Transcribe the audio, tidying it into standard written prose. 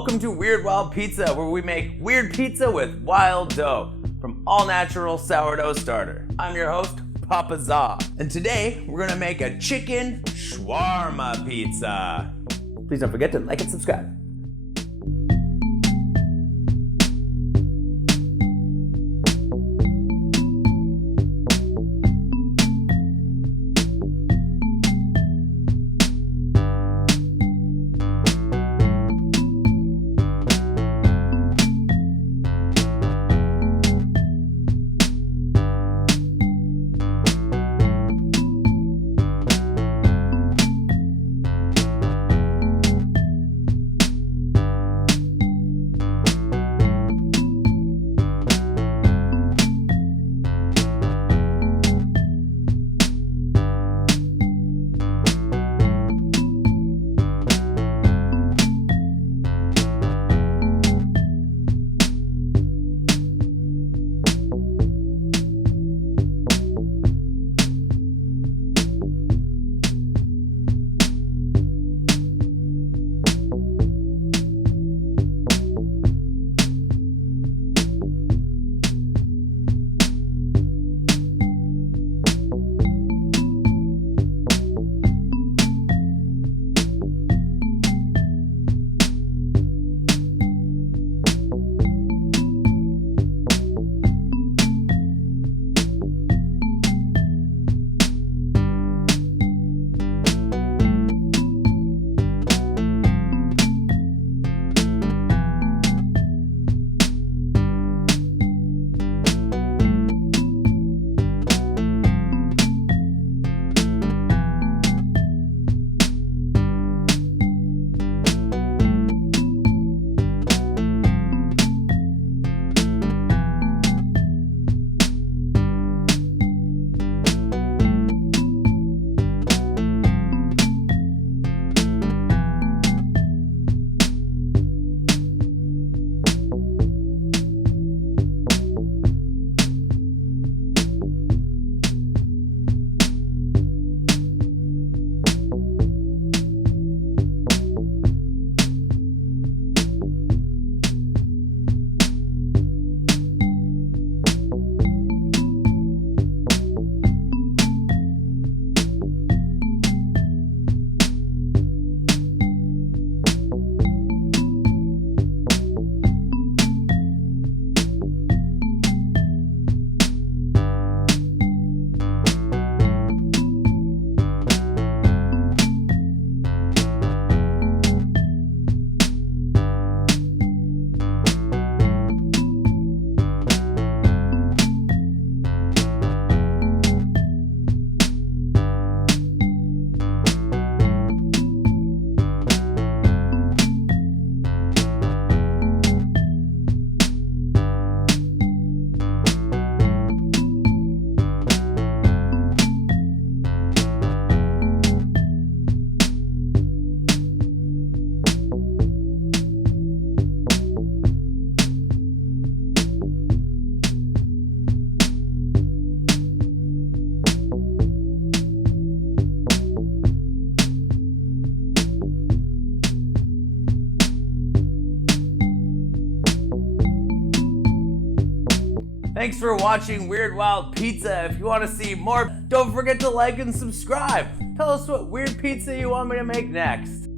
Welcome to Weird Wild Pizza, where we make weird pizza with wild dough from all-natural sourdough starter. I'm your host, Papa Za, and today we're gonna make a chicken shawarma pizza. Please don't forget to like and subscribe. Thanks for watching Weird Wild Pizza. If you want to see more, don't forget to like and subscribe. Tell us what weird pizza you want me to make next.